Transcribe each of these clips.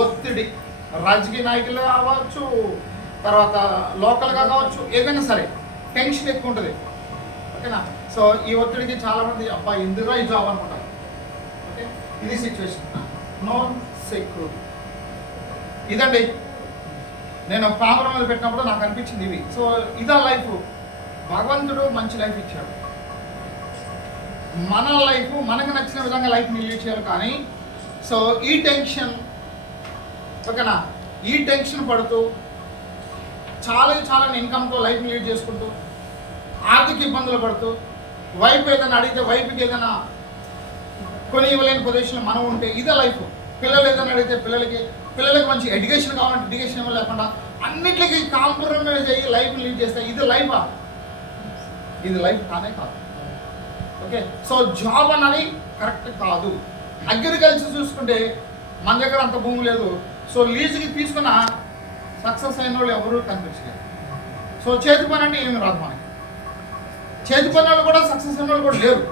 ఒత్తిడి, రాజకీయ నాయకులు కావచ్చు, తర్వాత లోకల్గా కావచ్చు, ఏదైనా సరే టెన్షన్ ఎక్కువ ఉంటుంది. ఓకేనా? సో ఈ ఒత్తిడికి చాలామంది అబ్బా ఎందుకు ఈ జాబ్ అనుకుంటారు. ఓకే, ఇది సిచ్యువేషన్. No security. ఇదండి నేను పామరం మీద పెట్టినప్పుడు నాకు అనిపించింది ఇవి. సో ఇదా లైఫ్. భగవంతుడు మంచి లైఫ్ ఇచ్చాడు. మన లైఫ్ మనకు నచ్చిన విధంగా లైఫ్ని లీడ్ చేయాలి. కానీ సో ఈ టెన్షన్, ఓకేనా, ఈ టెన్షన్ పడుతూ చాలా ఇన్కమ్తో లైఫ్ని లీడ్ చేసుకుంటూ ఆర్థిక ఇబ్బందులు పడుతూ వైఫ్ ఏదైనా అడిగితే వైఫ్కి ఏదైనా కొని ఇవ్వలేని పొజిషన్లో మనం ఉంటే ఇదే లైఫ్. పిల్లలు ఏదైనా అడిగితే పిల్లలకి మంచి ఎడ్యుకేషన్ కావాలంటే ఎడ్యుకేషన్ ఇవ్వలేకుండా అన్నిటికీ కాంప్రమైజ్ అయ్యి లైఫ్ లీడ్ చేస్తే ఇది లైఫా? ఇది లైఫ్ కానే కాదు. ఓకే, సో జాబ్ అన్నది కరెక్ట్ కాదు. అగ్రికల్చర్ చూసుకుంటే మన దగ్గర అంత భూమి లేదు. సో లీజుకి తీసుకున్న సక్సెస్ అయిన వాళ్ళు ఎవరు కనిపించలేదు. సో చేతి పని అంటే ఏమి రాదు మనకి. చేతి పని వాళ్ళు కూడా సక్సెస్ అయిన వాళ్ళు కూడా లేరు.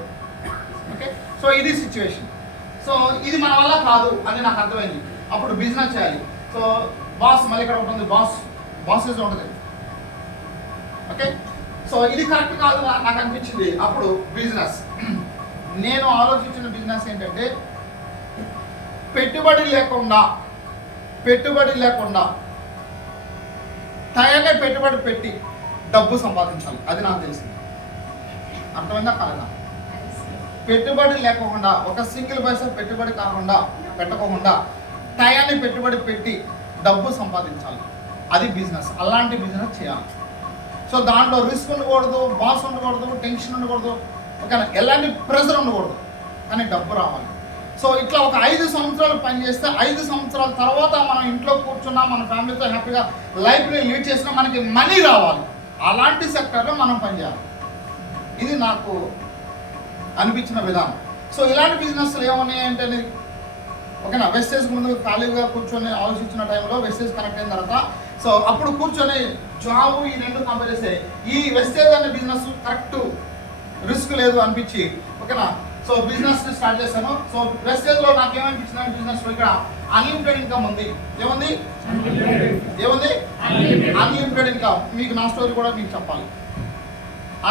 ఓకే, సో ఇది సిచ్యువేషన్. సో ఇది మన వల్ల కాదు అని నాకు అర్థమైంది. అప్పుడు బిజినెస్ చేయాలి. సో బాస్ మళ్ళీ ఇక్కడ ఉంటుంది, బాసెస్ ఉంటుంది. ఓకే, సో ఇది కరెక్ట్ కాదు నాకు అనిపించింది. అప్పుడు బిజినెస్ నేను ఆలోచించిన బిజినెస్ ఏంటంటే పెట్టుబడి లేకుండా టయాన్ని పెట్టుబడి పెట్టి డబ్బు సంపాదించాలి. అది నాకు తెలిసింది. అర్థమైందా కాదా? పెట్టుబడి లేకుండా, ఒక సింగిల్ పైసా పెట్టుబడి పెట్టకుండా టయాన్ని పెట్టుబడి పెట్టి డబ్బు సంపాదించాలి. అది బిజినెస్. అలాంటి బిజినెస్ చేయాలి. సో దాంట్లో రిస్క్ ఉండకూడదు, బాస్ ఉండకూడదు, టెన్షన్ ఉండకూడదు, ఓకేనా, ఎలాంటి ప్రెషర్ ఉండకూడదు, కానీ డబ్బు రావాలి. సో ఇట్లా ఒక 5 సంవత్సరాలు పనిచేస్తే 5 సంవత్సరాల తర్వాత మనం ఇంట్లో కూర్చున్నా, మన ఫ్యామిలీతో హ్యాపీగా లైఫ్ని లీడ్ చేసినా మనకి మనీ రావాలి. అలాంటి సెక్టర్లో మనం పనిచేయాలి. ఇది నాకు అనిపించిన విధానం. సో ఇలాంటి బిజినెస్లు ఏమున్నాయంటే, ఓకేనా, వెస్టేజ్ ముందు ఖాళీగా కూర్చొని ఆలోచించిన టైంలో వెస్టేజ్ కనెక్ట్ అయిన తర్వాత సో అప్పుడు కూర్చొని జాబ్ ఈ రెండు కంపేర్ చేస్తే ఈ వెస్టేజ్ అనే బిజినెస్ కరెక్ట్, రిస్క్ లేదు అనిపించి, ఓకేనా, సో బిజినెస్ స్టార్ట్ చేశాను. సో వెస్టేజ్లో నాకు ఏమనిపించింది, బిజినెస్లో ఇక్కడ అన్లిమిటెడ్ ఇన్కమ్ ఉంది. ఏముంది? Unlimited income. మీకు నా స్టోరీ కూడా మీకు చెప్పాలి.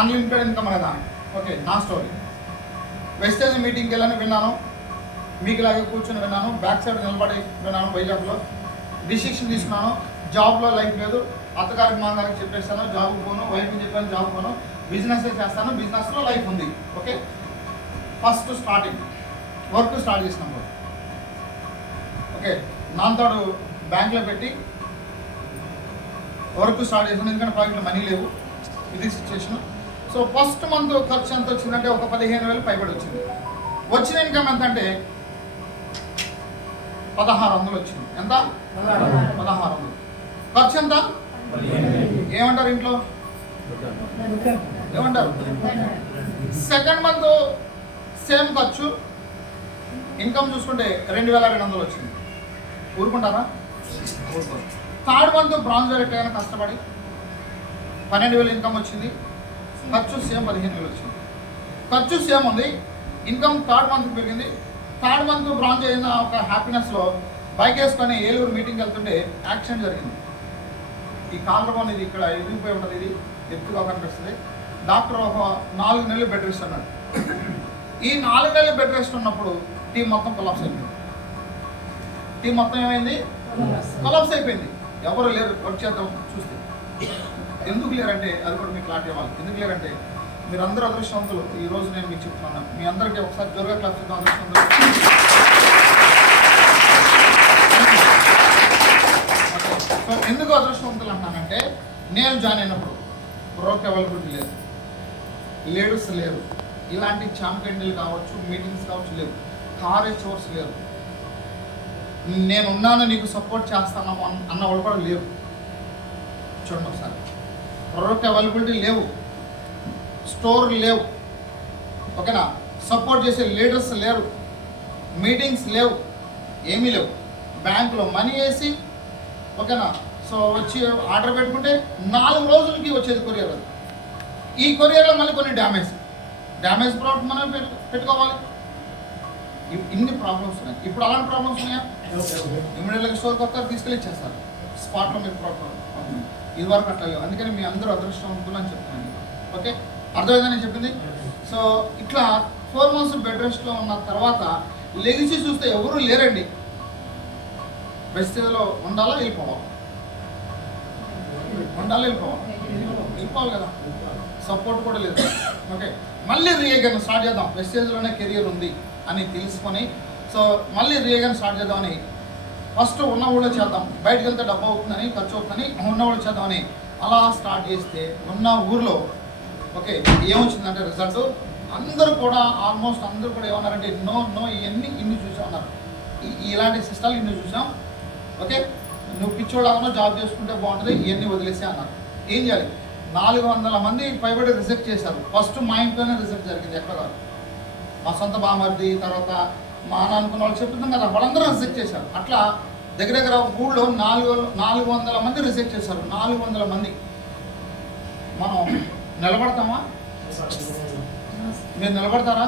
అన్లిమిటెడ్ ఇన్కమ్ అనేదా? ఓకే, నా స్టోరీ. వెస్టేజ్ మీటింగ్కి వెళ్ళని విన్నాను, మీకు ఇలాగే కూర్చొని విన్నాను, బ్యాక్ సైడ్ నిలబడి విన్నాను. వైజాగ్లో డిసిషన్ తీసుకున్నాను. జాబ్లో లైఫ్ లేదు. అత్తగారికి మామగారికి చెప్పేస్తాను జాబ్కి పోను, వైఫ్కి చెప్పాను జాబ్ పోను, బిజినెస్ చేస్తాను, బిజినెస్లో లైఫ్ ఉంది. Okay, first starting work start చేసినాము. ఓకే, నాన్నతోడు బ్యాంక్లో పెట్టి వర్క్ స్టార్ట్ చేసాను. ఎందుకంటే పాకెట్లో మనీ లేవు. ఇది సిచ్యువేషన్. సో ఫస్ట్ మంత్ ఖర్చు ఎంత వచ్చిందంటే ఒక 15,000 పైబడి వచ్చింది. వచ్చిన ఇన్కమ్ ఎంత అంటే 1600 వచ్చింది. ఎంత? 1600. ఖర్చు ఎంత? ఏమంటారు ఇంట్లో? ఏమంటారు? సెకండ్ మంత్ సేమ్ ఖర్చు, ఇన్కమ్ చూసుకుంటే 2200 వచ్చింది. ఊరుకుంటారా? థర్డ్ మంత్ బ్రాంజ్ డైరెక్ట్ అయినా కష్టపడి 12,000 ఇన్కమ్ వచ్చింది. ఖర్చు సేమ్ 15,000 వచ్చింది. ఖర్చు సేమ్ ఉంది, ఇన్కమ్ థర్డ్ మంత్ పెరిగింది. థర్డ్ మంత్ బ్రాంజ్ అయిన ఒక హ్యాపీనెస్లో బైక్ వేసుకొని ఏలూరు మీటింగ్కి వెళ్తుంటే యాక్సిడెంట్ జరిగింది. ఈ కాలర్ బోన్ ఇది ఇక్కడ ఎదిగిపోయి ఉంటుంది, ఇది ఎత్తుగా కనిపిస్తుంది. డాక్టర్ ఒక 4 నెలలు బెడ్ రెస్ట్ అన్నాడు. ఈ 4 నెలలు బెడ్ రెస్ట్ ఉన్నప్పుడు టీం మొత్తం కొలాప్స్ అయిపోయింది. టీం మొత్తం ఏమైంది? కొలాప్స్ అయిపోయింది. ఎవరు లేరు వర్క్ చేద్దాం చూస్తే. ఎందుకు లేరంటే అది కూడా మీకు క్లారిటీ ఇవ్వాలి. ఎందుకు లేరంటే మీరందరూ అదృష్టవంతులు. ఈరోజు నేను మీకు చెప్తున్నాను, మీ అందరికీ ఒకసారి జోరుగా క్లాస్ చేద్దాం. అదృష్టవంతులు. సో ఎందుకు అదృష్టవంతులు అంటున్నానంటే, నేను జాయిన్ అయినప్పుడు బ్రోక్ అవైలబిలిటీ లేదు, లీడర్స్ లేరు, ఇలాంటి ఛాంపియన్లు కావచ్చు, మీటింగ్స్ కావచ్చు లేవు, కార్ హెచ్ఓర్స్ లేరు, నేనున్నాను నీకు సపోర్ట్ చేస్తాను అన్న వాళ్ళు కూడా లేవు. చూడండి ఒకసారి, ప్రొడక్ట్ అవైలబిలిటీ లేవు, స్టోర్ లేవు, ఓకేనా, సపోర్ట్ చేసే లీడర్స్ లేరు, మీటింగ్స్ లేవు, ఏమీ లేవు. బ్యాంకులో మనీ వేసి, ఓకేనా, సో వచ్చి ఆర్డర్ పెట్టుకుంటే 4 రోజులకి వచ్చేది కొరియర్. అది ఈ కొరియర్లో మళ్ళీ కొన్ని డ్యామేజ్ ప్రోడక్ట్ మనం పెట్టుకోవాలి. ఇన్ని ప్రాబ్లమ్స్ ఉన్నాయి. ఇప్పుడు అలాంటి ప్రాబ్లమ్స్ ఉన్నాయా? ఇమీడియట్గా స్టోర్కి వస్తారు, తీసుకెళ్ళి ఇచ్చేస్తారు స్పాట్లో. మీరు ప్రాపర్ ఇది వరకు అట్లా లేవు. అందుకని మీ అందరూ అదృష్టవంతులు అని చెప్తున్నాను. ఓకే, అర్థమైందని నేను చెప్పింది. సో ఇట్లా 4 months బెడ్ రెస్ట్లో ఉన్న తర్వాత లెగిసి చూస్తే ఎవరు లేరండి. పరిస్థితిలో ఉండాలా వెళ్ళిపోవాలి, ఉండాలా వెళ్ళిపోవాలి కదా, సపోర్ట్ కూడా లేదు. ఓకే, మళ్ళీ రీఅగైన్ స్టార్ట్ చేద్దాం, వెస్టేజ్లోనే కెరియర్ ఉంది అని తెలుసుకొని సో మళ్ళీ రీఅగైన్ స్టార్ట్ చేద్దామని ఫస్ట్ ఉన్న ఊళ్ళో చేద్దాం, బయటకు వెళ్తే డబ్బు అవుతుందని ఖర్చు అవుతుందని ఉన్న ఊళ్ళో చేద్దామని అలా స్టార్ట్ చేస్తే ఉన్న ఊర్లో ఓకే ఏమొచ్చిందంటే రిజల్ట్ అందరూ కూడా ఆల్మోస్ట్ అందరూ కూడా ఏమన్నారంటే నో ఇన్ని చూసాం అన్నారు. ఇలాంటి సిస్టాలు ఇన్ని చూసాం. ఓకే, నువ్వు పిచ్చోళ్ళగా జాబ్ చేసుకుంటే బాగుంటుంది, ఇవన్నీ వదిలేసే అన్నారు. ఏం చేయాలి? 400 మంది పైబడి రిజెక్ట్ చేశారు. ఫస్ట్ మా ఇంట్లోనే రిజెక్ట్ జరిగింది, ఎక్కడ కాదు. మా సొంత బామర్ది తర్వాత మా అనుకున్న వాళ్ళు చెప్తున్నాం కదా, వాళ్ళందరూ రిజెక్ట్ చేశారు. అట్లా దగ్గర ఊళ్ళో 400 మంది రిజెక్ట్ చేశారు. 400 మంది. మనం నిలబడతామా? మీరు నిలబడతారా?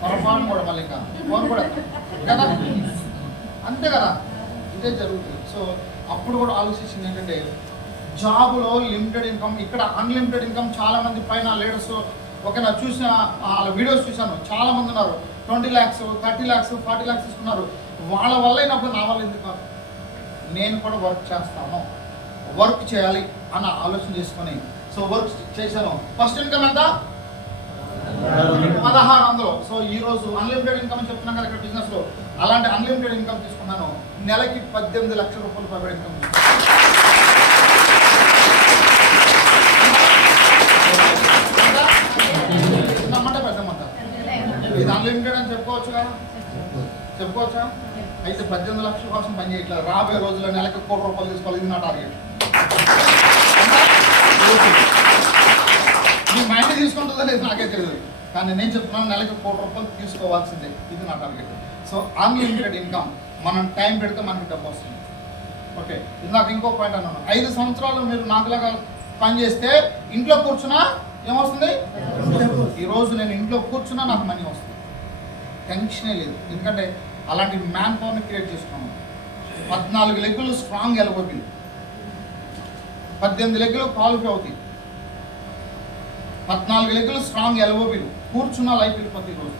పొరపాటు కూడా మళ్ళీ ఇంకా ఫోన్ కూడా కదా, అంతే కదా, ఇదే జరుగుతుంది. సో అప్పుడు కూడా ఆలోచించింది ఏంటంటే జాబ్లో లిమిటెడ్ ఇన్కమ్, ఇక్కడ అన్లిమిటెడ్ ఇన్కమ్. చాలామంది పైన లీడర్స్ ఓకేనా చూసిన వాళ్ళ వీడియోస్ చూశాను, చాలామంది ఉన్నారు 20 lakhs 30 lakhs 40 lakhs ఇస్తున్నారు. వాళ్ళ వల్ల అయినప్పుడు నా వల్ల ఎందుకు కాదు, నేను కూడా వర్క్ చేస్తాను, వర్క్ చేయాలి అన్న ఆలోచన చేసుకొని సో వర్క్ చేశాను. ఫస్ట్ ఇన్కమ్ ఎంత? 1600. సో ఈరోజు అన్లిమిటెడ్ ఇన్కమ్ అని చెప్తున్నాను కదా ఇక్కడ బిజినెస్లో, అలాంటి అన్లిమిటెడ్ ఇన్కమ్ తీసుకున్నాను. నెలకి 18 లక్షల రూపాయలు పైబడి ఇన్కమ్ నమ్మంటే పెద్దమ్మంట. ఇది అన్లిమిటెడ్ అని చెప్పుకోవచ్చుగా, చెప్పుకోవచ్చా? అయితే 18 లక్షల కోసం పని చేయట్లేదు. రాబోయే రోజుల్లో నెలకి 1 కోటి రూపాయలు తీసుకోవాలి, ఇది నా టార్గెట్. మీ మైండ్ తీసుకుంటుందో లేదు నాకే తెలియదు, కానీ నేను చెప్తున్నాను నెలకి 1 కోటి రూపాయలు తీసుకోవాల్సిందే, ఇది నా టార్గెట్. సో అన్లిమిటెడ్ ఇన్కమ్, మనం టైం పెడితే మనకి డబ్బు వస్తుంది. ఓకే, ఇందాక ఇంకో పాయింట్ అన్నాను, 5 సంవత్సరాలు మీరు నాకులాగా పని చేస్తే ఇంట్లో కూర్చున్నా ఏమొస్తుంది? ఈరోజు నేను ఇంట్లో కూర్చున్నా నాకు మనీ వస్తుంది, టెన్షనే లేదు. ఎందుకంటే అలాంటి మ్యాన్ పవర్ని క్రియేట్ చేసుకున్నాను. 14 లెగ్గులు స్ట్రాంగ్ ఎలబోబీలు, 18 లెగ్గులు క్వాలిఫై అవుతాయి, 14 లెగ్గులు స్ట్రాంగ్ ఎలబోబీలు. కూర్చున్న లైఫ్ వెళ్ళిపోతుంది. ఈరోజు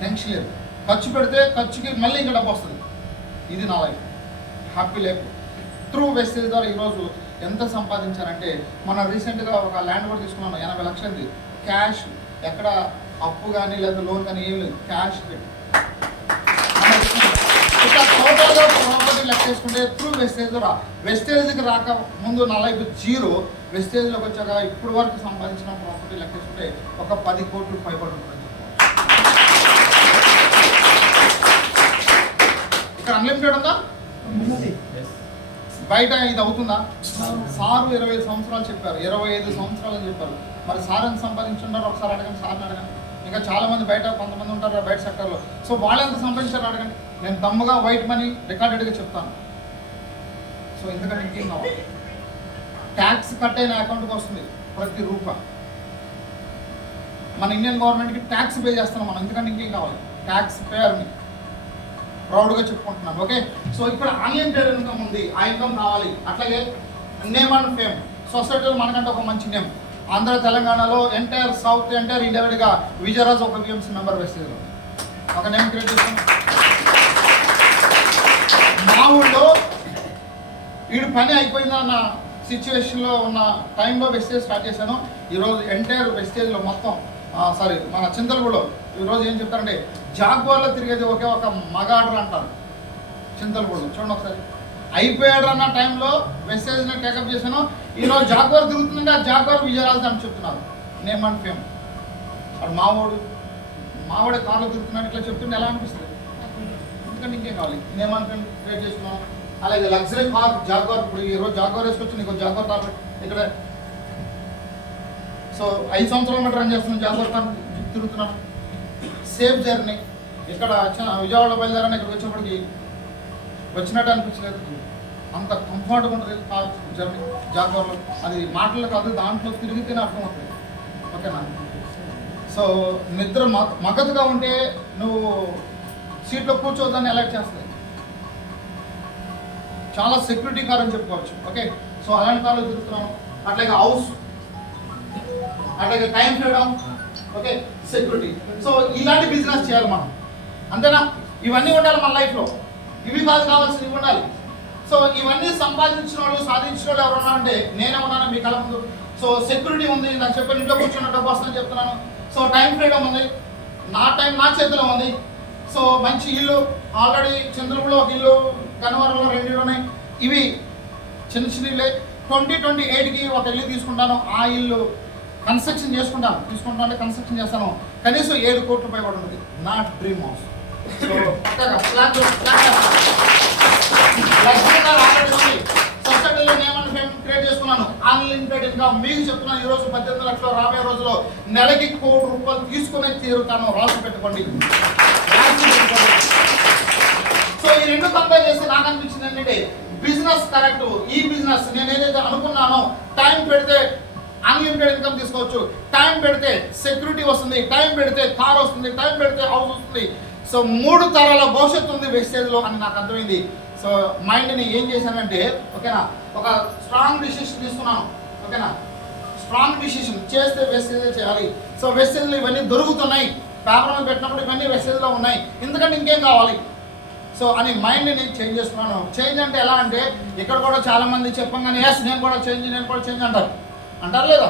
టెన్షన్ లేదు, ఖర్చు పెడితే ఖర్చుకి మళ్ళీ ఇంకా డబ్బు వస్తుంది. ఇది నా life, happy life. Through wastage ద్వారా ఈరోజు ఎంత సంపాదించారంటే, మన రీసెంట్గా ఒక ల్యాండ్ కూడా తీసుకున్నాను 80 లక్షలది క్యాష్, ఎక్కడ అప్పు కానీ లేదా లోన్ కానీ ఏం లేదు, క్యాష్ పెట్టి. ఇట్లా టోటల్గా ప్రాపర్టీ లెక్క చేసుకుంటే త్రూ వెస్టేజ్ ద్వారా, వెస్టేజ్కి రాక ముందు నా లైఫ్ 0, వెస్టేజ్లోకి వచ్చాక ఇప్పుడు వరకు సంపాదించిన ప్రాపర్టీ లెక్క చేసుకుంటే ఒక 10 కోట్లు పైబడి ఉంటుంది. ఇక్కడ అన్లిమిటెడ్ ఉందా? బయట ఇది అవుతుందా? సారు 25 సంవత్సరాలు చెప్పారు, 25 సంవత్సరాలు అని చెప్పారు. మరి సార్ ఎంత సంపాదించున్నారు ఒకసారి అడగండి, సార్ని అడగండి. ఇంకా చాలామంది బయట కొంతమంది ఉంటారు బయట సెక్టర్లో, సో వాళ్ళు ఎంత సంపాదించారు అడగండి. నేను దమ్ముగా వైట్ మనీ రికార్డెడ్గా చెప్తాను. సో ఎందుకంటే ఇంకేం కావాలి, ట్యాక్స్ కట్ అయిన అకౌంట్కి వస్తుంది ప్రతి రూపాయి. మన ఇండియన్ గవర్నమెంట్కి ట్యాక్స్ పే చేస్తున్నాం మనం, ఎందుకంటే ఇంకేం కావాలి, ట్యాక్స్ పేయర్ని ప్రౌడ్గా చెప్పుకుంటున్నాను. ఓకే, సో ఇక్కడ అన్లిమిటెడ్ ఇన్కమ్ ఉంది, ఆ ఇన్కమ్ కావాలి. అట్లాగే నేమ్ అండ్ ఫేమ్, సొసైటీలో మనకంటే ఒక మంచి నేమ్. ఆంధ్ర తెలంగాణలో ఎంటైర్ సౌత్ ఎంటైర్ ఇండివిడ్గా విజయరాజ్ ఒక విఎంసీ మెంబర్ వేసేది ఒక నేమ్ క్రియేట్ చేస్తాం. మా ఊళ్ళో వీడు పని అయిపోయిందన్న సిచ్యువేషన్లో ఉన్న టైంలో వెస్టేజ్ స్టార్ట్ చేశాను. ఈరోజు ఎంటైర్ వెస్టేజ్లో మొత్తం మన చింతలగూడలో ఈరోజు ఏం చెప్తారంటే జాగ్వార్లో తిరిగేది ఒకే ఒక మగాడ్రు అంటారు చింతలగూడలో. చూడండి ఒకసారి, అయిపోయాడు అన్న టైంలో వెస్టేజ్ని టేకప్ చేశాను. ఈరోజు జాగ్వార్ తిరుగుతుందంటే ఆ జాగ్వార్ విజయరాజు అని చెప్తున్నారు, నేమ్ అండ్ ఫేమ్. వాడు మావాడే కార్లో తిరుగుతున్నాడు, ఇట్లా చెప్తుంటే ఎలా అనిపిస్తుంది? ఎందుకంటే ఇంకేం కావాలి, నేమ్ అండ్ ఫేమ్ క్రియేట్ చేసుకున్నాం. అలాగే లగ్జరీ కార్ జాగ్వార్, ఇప్పుడు ఈరోజు జాగ్వార్ వేసుకొచ్చి నీకు జాగ్వార్ కార్ ఇక్కడ. సో 5 సంవత్సరాల మట్టి రన్ చేస్తున్నాం, జాగ్వార్ కార్ తిరుగుతున్నాం. సేఫ్ జర్నీ, ఇక్కడ విజయవాడ బయలుదేరాను, ఇక్కడికి వచ్చేప్పటికి వచ్చినట్టు అనిపించలేదు, అంత కంఫర్ట్గా ఉంటుంది కార్ జర్నీ జాగ్వార్లో. అది మాటలు కాదు, దాంట్లో తిరిగితేనే అర్థమవుతుంది. ఓకేనా? సో నిద్ర మగతగా ఉంటే నువ్వు సీట్లో కూర్చోవద్దని ఎలక్ట్ చేస్తుంది. చాలా సెక్యూరిటీ కార్ అని చెప్పుకోవచ్చు. ఓకే, సో అలాంటి కార్లో తిరుగుతున్నాం. అట్లాగే హౌస్, అట్లాగే time freedom, okay, security. So ఇలాంటి బిజినెస్ చేయాలి మనం, అంతేనా? ఇవన్నీ ఉండాలి మన లైఫ్లో. ఇవి కాదు కావాల్సినవి ఉండాలి. సో ఇవన్నీ సంపాదించిన వాళ్ళు, సాధించిన వాళ్ళు ఎవరు ఉన్నారంటే నేనే ఉన్నాను మీ కళ్ళ ముందు. సో సెక్యూరిటీ ఉంది, నాకు చెప్పిన ఇంట్లో కూర్చున్న డబ్బు వస్తుందని చెప్తున్నాను. సో టైం ఫ్రీడమ్ ఉంది, నా టైం నా చేతిలో ఉంది. సో మంచి ఇల్లు, ఆల్రెడీ చంద్రపులో ఒక ఇల్లు, గన్నవరంలో 2 ఇళ్ళు ఉన్నాయి. ఇవి చిన్న చిన్న ఇల్లే. 2028కి ఒక ఇల్లు తీసుకుంటాను. ఆ ఇల్లు కన్స్ట్రక్షన్ తీసుకుంటాను అంటే కన్స్ట్రక్షన్ చేస్తాను. కనీసం 7 కోట్ల రూపాయలు కూడా ఉంటుంది. నా డ్రీమ్ హౌస్. సో పక్కగా సొసైటీలో నేమని ఫేమ్ క్రియేట్ చేసుకున్నాను. అన్లిమిటెడ్ ఇన్కమ్ మీకు చెప్తున్నాను. ఈ రోజు 18 లక్షలు, రాబోయే రోజుల్లో నెలకి 1 కోటి రూపాయలు తీసుకునే తీరుతాను. రాసి పెట్టుకోండి. సో ఈ రెండు కంపేర్ చేస్తే నాకు అనిపించింది ఏంటంటే బిజినెస్ కరెక్ట్. ఈ బిజినెస్ నేను ఏదైతే అనుకున్నానో, టైం పెడితే అన్లిమిటెడ్ ఇన్కమ్ తీసుకోవచ్చు, టైం పెడితే సెక్యూరిటీ వస్తుంది, టైం పెడితే కార్ వస్తుంది, టైం పెడితే హౌస్ వస్తుంది. సో 3 తరాల భవిష్యత్తు ఉంది వెస్టేజ్లో అని నాకు అర్థమైంది. సో మైండ్ని ఏం చేశానంటే, ఓకేనా, ఒక స్ట్రాంగ్ డిసిషన్ తీసుకున్నాను. ఓకేనా, స్ట్రాంగ్ డిసిషన్ చేస్తే వెస్టేజ్ చేయాలి. సో వెస్టేజ్లో ఇవన్నీ దొరుకుతున్నాయి. పేపర్ పెట్టినప్పుడు ఇవన్నీ వెస్టేజ్లో ఉన్నాయి, ఎందుకంటే ఇంకేం కావాలి. సో అని మైండ్ని నేను చేంజ్ చేసుకున్నాను. చేంజ్ అంటే ఎలా అంటే, ఇక్కడ కూడా చాలా మంది చెప్పంగానే ఎస్ నేను కూడా చేంజ్ అంటారు లేదా?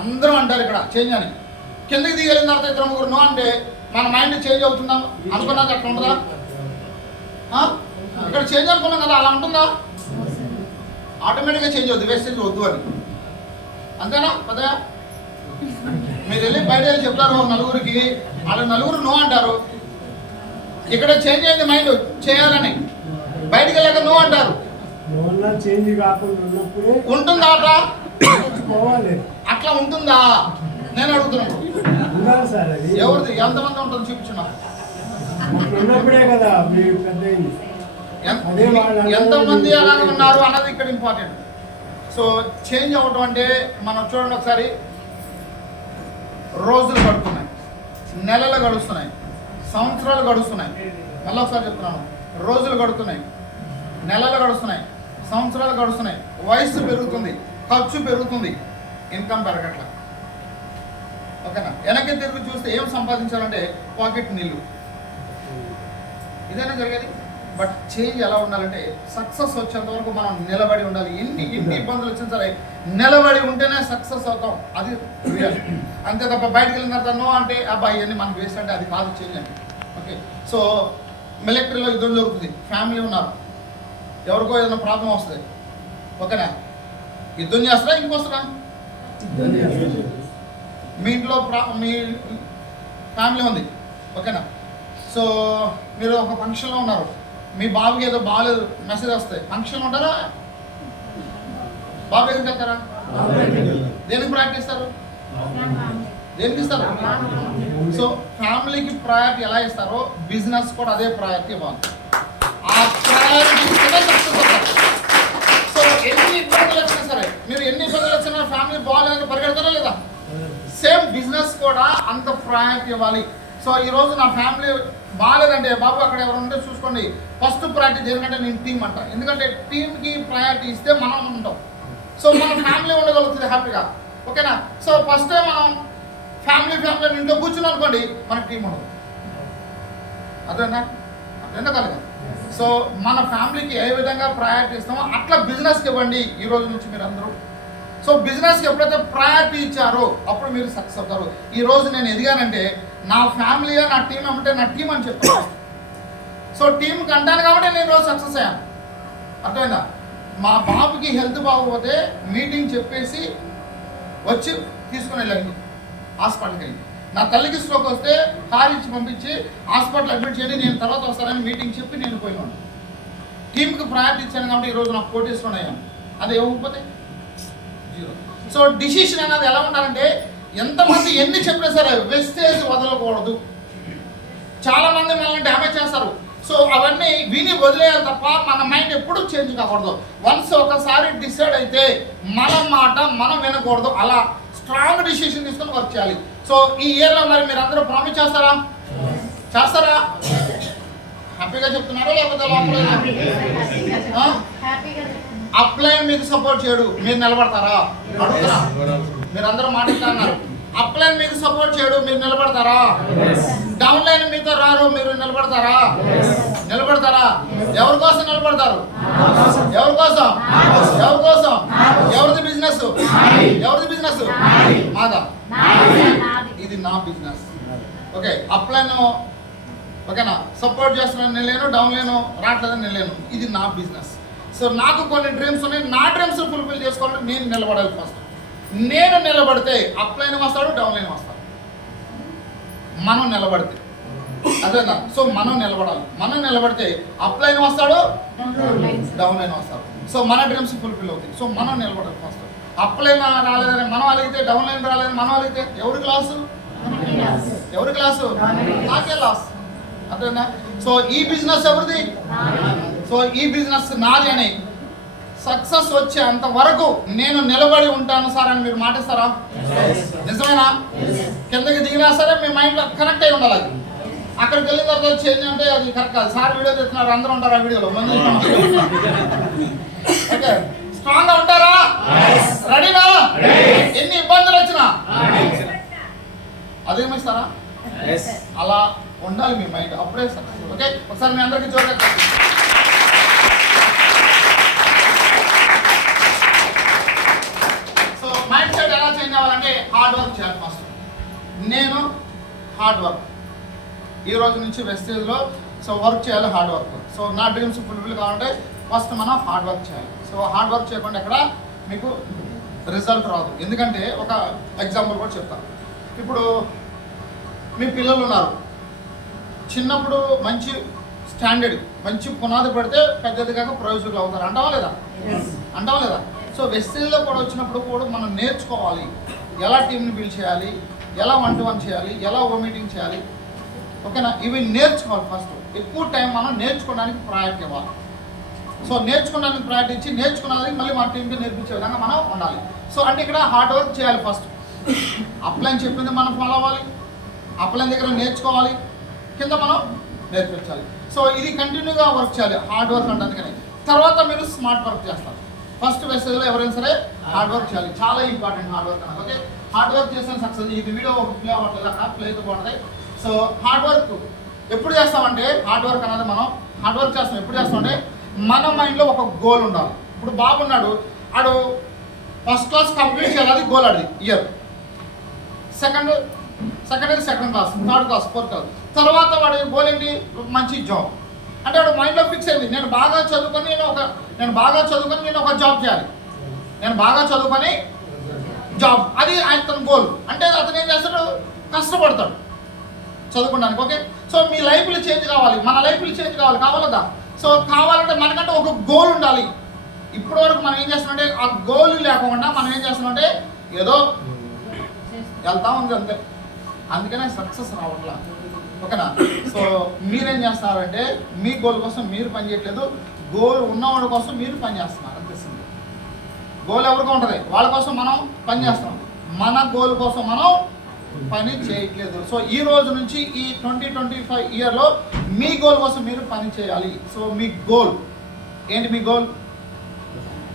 అందరూ అంటారు ఇక్కడ చేంజ్ అని. కిందకి దిగలిన తర్వాత 2-3 నో అంటే మన మైండ్ చేంజ్ అవుతుందా అనుకున్నాక అట్లా ఉంటుందా? ఇక్కడ చేంజ్ అనుకున్నాం కదా, అలా ఉంటుందా? ఆటోమేటిక్గా చేంజ్ అవుతుంది. వెస్టేజ్ వద్దు అని, అంతేనా? పదా మీరు వెళ్ళి బయట వెళ్ళి చెప్తారు నలుగురికి, వాళ్ళ నలుగురు నో అంటారు. ఇక్కడ చేంజ్ అయింది మైండ్ చేయాలని, బయటికి వెళ్ళాక నో అంటారు. ఉంటుందా అట్లా ఉంటుందా నేను అడుగుతున్నాను. ఎవరిది ఎంతమంది ఉంటుంది చూపించున్నా, ఎంతమంది అలాగే ఉన్నారు అన్నది ఇక్కడ ఇంపార్టెంట్. సో చేంజ్ అవ్వటం అంటే మనం చూడండి ఒకసారి, రోజులు గడుస్తున్నాయి, నెలలు గడుస్తున్నాయి, సంవత్సరాలు గడుస్తున్నాయి. మళ్ళీ ఒకసారి చెప్తున్నాను, రోజులు గడుస్తున్నాయి, నెలలు గడుస్తున్నాయి, సంవత్సరాలు గడుస్తున్నాయి, వయసు పెరుగుతుంది, ఖర్చు పెరుగుతుంది, ఇన్కమ్ పెరగట్ల. ఓకేనా? వెనక్కి తిరిగి చూస్తే ఏం సంపాదించాలంటే పాకెట్ నీళ్ళు, ఇదైనా జరిగేది. బట్ చేంజ్ ఎలా ఉండాలంటే సక్సెస్ వచ్చేంత వరకు మనం నిలబడి ఉండాలి. ఎన్ని ఇబ్బందులు వచ్చినా సరే నిలబడి ఉంటేనే సక్సెస్ అవుతాం. అది రియల్. అంతే తప్ప బయటకు వెళ్ళిన తర్వాత నో అంటే అబ్బాయి ఇవన్నీ మనకు వేస్ట్ అంటే అది కాదు చేంజ్ అని. ఓకే, సో మిలిటరీలో యుద్ధం జరుగుతుంది, ఫ్యామిలీ ఉన్నారు, ఎవరికో ఏదైనా ప్రాబ్లం వస్తుంది. ఓకేనా? యుద్ధం చేస్తారా ఇంటికి వస్తారా? మీ ఇంట్లో మీ ఫ్యామిలీ ఉంది. ఓకేనా? సో మీరు ఒక ఫంక్షన్లో ఉన్నారు, మీ బాబుకి ఏదో బాగాలేదు, మెసేజ్ వస్తాయి, ఫంక్షన్లో ఉంటారా? బాబు ఎక్కడికి వెళ్తారా? దేనికి ప్రాక్టీస్ ఇస్తారు? దేనికి ఇస్తారు? సో ఫ్యామిలీకి ప్రయారిటీ ఎలా ఇస్తారో బిజినెస్ కూడా అదే ప్రయారిటీ ఇవ్వాలి. ఆ ప్రయారిటీ ఇస్తేనే సక్సెస్ అవుతారు. సో ఎన్ని ఇబ్బందులు వచ్చినా సరే, మీరు ఎన్ని ఇబ్బందులు వచ్చినా ఫ్యామిలీ బాగాలేదని పరిగెడతారా లేదా? సేమ్ బిజినెస్ కూడా అంత ప్రయారిటీ ఇవ్వాలి. సో ఈరోజు నా ఫ్యామిలీ బాగాలేదంటే బాబు అక్కడ ఎవరు ఉంటే చూసుకోండి, ఫస్ట్ ప్రయారిటీ దేనికంటే నేను టీం అంట. ఎందుకంటే టీంకి ప్రయారిటీ ఇస్తే మనం ఉంటాం. సో మన ఫ్యామిలీ ఉండగలుగుతుంది హ్యాపీగా. ఓకేనా? సో ఫస్ట్ మనం ఫ్యామిలీ ఇంట్లో కూర్చుని అనుకోండి, మన టీం ఉండదు. అదేనా? అదేనా కలగా? సో మన ఫ్యామిలీకి ఏ విధంగా ప్రయారిటీ ఇస్తామో అట్లా బిజినెస్కి ఇవ్వండి ఈ రోజు నుంచి మీరు అందరూ. సో బిజినెస్కి ఎప్పుడైతే ప్రయారిటీ ఇచ్చారో అప్పుడు మీరు సక్సెస్ అవుతారు. ఈ రోజు నేను ఎదిగానంటే నా ఫ్యామిలీగా నా టీం ఏమంటే నా టీం అని చెప్తాను. సో టీంకి అంటాను కాబట్టి నేను ఈరోజు సక్సెస్ అయ్యాను. అర్థమైందా? మా బాబుకి హెల్త్ బాగోకపోతే మీటింగ్ చెప్పేసి వచ్చి తీసుకుని వెళ్ళండి హాస్పిటల్కి వెళ్ళి. నా తల్లికి స్ట్రోక్ వస్తే కార్ ఇచ్చి పంపించి హాస్పిటల్ అడ్మిట్ చేయండి, నేను తర్వాత వస్తానని మీటింగ్ చెప్పి నేను పోయినాను. టీంకి ప్రయారిటీ ఇచ్చాను కాబట్టి ఈరోజు నాకు కోటేశ్వరం అయ్యాను. అది ఇవ్వకపోతే జీరో. సో డిసిషన్ అనేది ఎలా ఉండాలంటే ఎంతమంది ఎన్ని చెప్పినా సరే వెస్టేజ్ వదలకూడదు. చాలా మంది మనల్ని డ్యామేజ్ చేస్తారు. సో అవన్నీ విని వదిలేయాలి తప్ప మన మైండ్ ఎప్పుడు చేంజ్ కాకూడదు. వన్స్ ఒకసారి డిసైడ్ అయితే మన మాట మనం వినకూడదు. అలా స్ట్రాంగ్ డిసిషన్ తీసుకొని వర్క్ చేయాలి. సో ఈ ఇయర్లో మరి మీరు అందరూ ప్రామిస్ చేస్తారా? హ్యాపీగా చెప్తున్నారా లేకపోతే అప్లైన్ మీకు సపోర్ట్ చేయడు, మీరు నిలబడతారా? అడుగుతారా? మీరందరూ మాట్లాడుతున్నారు. అప్లైన్ మీకు సపోర్ట్ చేయడు, మీరు నిలబడతారా? డౌన్ లైన్ మీతో రారు, మీరు నిలబడతారా? నిలబడతారా? ఎవరి కోసం నిలబడతారు? ఎవరి కోసం? ఎవరి కోసం? ఎవరిది బిజినెస్? ఎవరిది బిజినెస్? మాదా? ఇది నా బిజినెస్. ఓకే, అప్లైన్ ఓకేనా, సపోర్ట్ చేస్తున్నాను నేను లేను, డౌన్ లేను రావట్లేదని నేను లేను. ఇది నా బిజినెస్. సో నాకు కొన్ని డ్రీమ్స్ ఉన్నాయి, నా డ్రీమ్స్ ఫుల్ఫిల్ చేసుకోవాలంటే నేను నిలబడాలి ఫస్ట్. నేను నిలబడితే అప్లైన్ వస్తాడు, డౌన్ లైన్ వస్తాడు. మనం నిలబడితే అదేనా? సో మనం నిలబడాలి. మనం నిలబడితే అప్లైన్ వస్తాడు, డౌన్ లైన్ వస్తాడు. సో మన డ్రీమ్స్ ఫుల్ఫిల్ అవుతాయి. సో మనం నిలబడాలి ఫస్ట్. అప్లైన్ రాలేదని మనం అలిగితే, డౌన్ లైన్ రాలేదని మనం అలిగితే ఎవరి క్లాసు? ఎవరి క్లాసు? నాకే లాస్. అదేనా? సో ఈ బిజినెస్ ఎవరిది? సో ఈ బిజినెస్ నాది అని సక్సెస్ వచ్చే అంత వరకు నేను నిలబడి ఉంటాను సార్ అని మీరు మాటిస్తారా? నిజమేనా? కిందకి దిగినా సరే మీ మైండ్లో కనెక్ట్ అయి ఉండాలి. అది అక్కడికి వెళ్ళిన తర్వాత చేంజ్ అంటే అది కరెక్ట్ కాదు. సార్ వీడియో తెస్తున్నారు, అందరూ ఉంటారు ఆ వీడియోలో. ఓకే, స్ట్రాంగ్ గా ఉంటారా? రెడీనా? ఎన్ని ఇబ్బందులు వచ్చినా అదేమిస్తారా? అలా ఉండాలి మీ మైండ్, అప్పుడే సక్సెస్. ఓకే, ఒకసారి మీ అందరికీ చూడండి. సో మైండ్ సెట్ ఎలా చేంజ్ అవ్వాలంటే హార్డ్ వర్క్ చేయాలి ఫస్ట్. నేను హార్డ్ వర్క్ ఈ రోజు నుంచి వెస్టేజ్లో సో వర్క్ చేయాలి, హార్డ్ వర్క్. సో నా డ్రీమ్స్ ఫుల్ఫిల్ కావాలంటే ఫస్ట్ మనం హార్డ్ వర్క్ చేయాలి. సో హార్డ్ వర్క్ చేయకుండా ఎక్కడ మీకు రిజల్ట్ రాదు. ఎందుకంటే ఒక ఎగ్జాంపుల్ కూడా చెప్తాను. ఇప్పుడు మీ పిల్లలు ఉన్నారు, చిన్నప్పుడు మంచి స్టాండర్డ్ మంచి పునాది పడితే పెద్దదిగా ప్రయోజకులు అవుతారు. అంటావా లేదా? అంటావా లేదా? సో వెస్టేజ్లో కూడా వచ్చినప్పుడు కూడా మనం నేర్చుకోవాలి, ఎలా టీంని బిల్డ్ చేయాలి, ఎలా 1-to-1 చేయాలి, ఎలా మీటింగ్ చేయాలి. ఓకేనా? ఇవి నేర్చుకోవాలి ఫస్ట్. ఎక్కువ టైం మనం నేర్చుకోవడానికి ప్రయారిటీ ఇవ్వాలి. సో నేర్చుకోవడానికి ప్రయారిటీ ఇచ్చి నేర్చుకున్నది మళ్ళీ మన టీంకి నేర్పించే విధంగా మనం ఉండాలి. సో అంటే ఇక్కడ హార్డ్ వర్క్ చేయాలి ఫస్ట్. అప్లైన్ చెప్పింది మనం ఫాలో అవ్వాలి, అప్లైన్ దగ్గర నేర్చుకోవాలి, కింద మనం నేర్పించాలి. సో ఇది కంటిన్యూగా వర్క్ చేయాలి, హార్డ్ వర్క్ అంటే. అందుకని తర్వాత మీరు స్మార్ట్ వర్క్ చేస్తారు. ఫస్ట్ మెసేజ్లో ఎవరైనా సరే హార్డ్ వర్క్ చేయాలి, చాలా ఇంపార్టెంట్ హార్డ్ వర్క్ అన్నది. ఓకే, హార్డ్ వర్క్ చేసిన సక్సెస్. ఇది వీడియో ప్లే అవ్వట్లేదు, అక్కడ ప్లే అయితే బాగుంటుంది. సో హార్డ్ వర్క్ ఎప్పుడు చేస్తామంటే, హార్డ్ వర్క్ అనేది మనం హార్డ్ వర్క్ చేస్తాం ఎప్పుడు చేస్తామంటే మన మైండ్లో ఒక గోల్ ఉండాలి. ఇప్పుడు బాబు ఉన్నాడు, ఆడు ఫస్ట్ క్లాస్ కంప్లీట్ చేయాలి, అది గోల్. అది year second class, third class, fourth class. తర్వాత వాడి గోల్ ఏంటి? మంచి జాబ్. అంటే వాడు మైండ్లో ఫిక్స్ అయింది, నేను బాగా చదువుకొని నేను ఒక జాబ్ చేయాలి, నేను బాగా చదువుకొని జాబ్. అది ఆయన గోల్. అంటే అతను ఏం చేస్తాడు? కష్టపడతాడు చదువుకోవడానికి. ఓకే, సో మీ లైఫ్లో చేంజ్ కావాలి, మన లైఫ్లో చేంజ్ కావాలదా? సో కావాలంటే మనకంటే ఒక గోల్ ఉండాలి. ఇప్పటి వరకు మనం ఏం చేస్తున్నామంటే ఆ గోల్ లేకుండా మనం ఏం చేస్తున్నామంటే ఏదో వెళ్తా ఉంది అంతే. అందుకనే సక్సెస్ రావట్లా. ఓకేనా? సో మీరేం చేస్తున్నారంటే మీ గోల్ కోసం మీరు పని చేయట్లేదు, గోల్ ఉన్నవాడి కోసం మీరు పని చేస్తున్నారు అనిపిస్తుంది. గోల్ ఎవరికో ఉంటుంది, వాళ్ళ కోసం మనం పని చేస్తాం, మన గోల్ కోసం మనం పని చేయట్లేదు. సో ఈ రోజు నుంచి ఈ 2025 ఇయర్లో మీ గోల్ కోసం మీరు పని చేయాలి. సో మీ గోల్ ఏంటి? మీ గోల్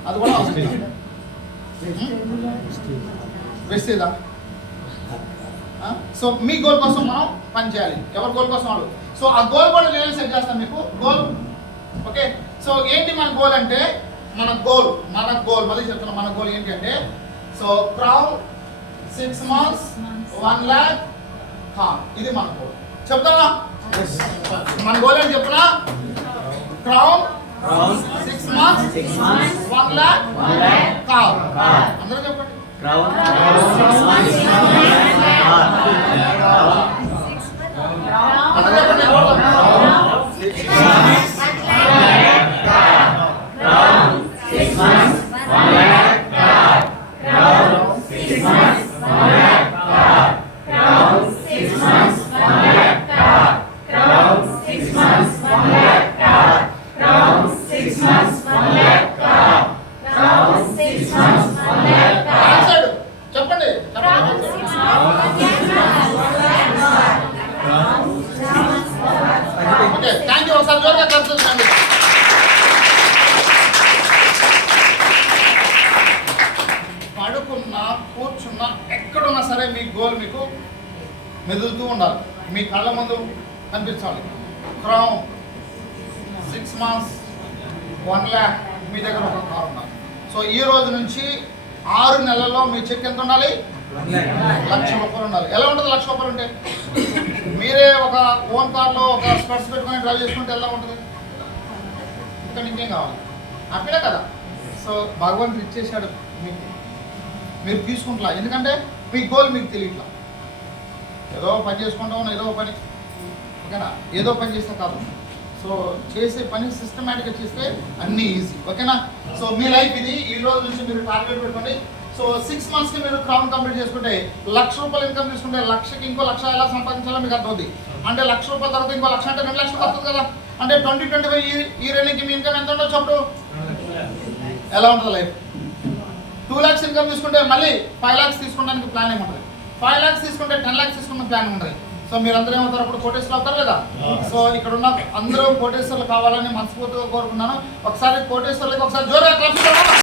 అది కూడా వెస్టేదా? సో మీ గోల్ కోసం మనం పని చేయాలి. ఎవరి గోల్ కోసం వాళ్ళు. సో ఆ గోల్ కూడా నేను సెట్ చేస్తాను మీకు గోల్. ఓకే, సో ఏంటి మన గోల్ అంటే, మన గోల్ మళ్ళీ చెప్తున్నా, మన గోల్ ఏంటి అంటే, సో క్రౌన్ 6 months 1 lakh. ఇది మన గోల్. చెప్తానా? మన గోల్ ఏంటి చెప్తున్నా? Crown 6 months 1 lakh. అందరూ చెప్పండి. Thank you. ఒకసారి గోల్ మీకు మెదులుతూ ఉండాలి, మీ కళ్ళ ముందు కనిపించాలి. క్రౌన్ 6 months 1 lakh మీ దగ్గర ఒక కార్ ఉండాలి. సో ఈ రోజు నుంచి 6 నెలల్లో మీ చెక్ ఎంత ఉండాలి? 1,00,000 రూపాయలు ఉండాలి. ఎలా ఉంటుంది 1,00,000 రూపాయలు ఉంటే? మీరే ఒక ఓన్ కార్లో ఒక స్పెట్స్ పెట్టుకొని డ్రైవ్ చేసుకుంటే ఎలా ఉంటుంది? ఇంకా ఇంకేం కావాలి? అక్కడే కదా. సో భగవంతుడు ఇచ్చేసాడు మీకు, మీరు తీసుకుంటా. ఎందుకంటే మీ గోల్ మీకు తెలియట్లా. ఏదో పని చేసుకుంటా ఉన్నా, ఏదో పని, ఓకేనా? ఏదో పని చేస్తే కాదు. సో చేసే పని సిస్టమేటిక్గా చేస్తే అన్నీ ఈజీ, ఓకేనా? సో మీ లైఫ్ ఇది. ఈ రోజు నుంచి మీరు టార్గెట్ పెట్టుకోండి. సో 6 monthsకి మీరు క్రౌన్ కంప్లీట్ చేసుకుంటే 1,00,000 రూపాయలు ఇన్కమ్ తీసుకుంటే 1,00,000కి ఇంకో 1,00,000 ఎలా సంపాదించాలో మీకు అర్థమవుతుంది. అంటే 1,00,000 రూపాయల తర్వాత ఇంకో 1,00,000 అంటే 2,00,000 వస్తుంది కదా. అంటే 2025 ఈ రేంజ్కి మీ ఇన్కమ్ ఎంత ఉండొచ్చు అప్పుడు? ఎలా ఉంటుంది లైఫ్? 2 lakhs ఇన్కమ్ తీసుకుంటే మళ్ళీ 5 lakhs తీసుకోవడానికి ప్లాన్ ఏముంటుంది? 5 lakhs తీసుకుంటే 10 lakhs తీసుకున్న ప్లాన్ ఉంటుంది. సో మీరు అందరూ ఏమవుతారు అప్పుడు? కోటేశ్వర్లు అవుతారు లేదా? సో ఇక్కడ ఉన్న అందరూ కోటేశ్వర్లు కావాలని మనస్ఫూర్తిగా కోరుకున్నాను. ఒకసారి కోటేశ్వర్లకి ఒకసారి జోరుగా క్లాప్స్.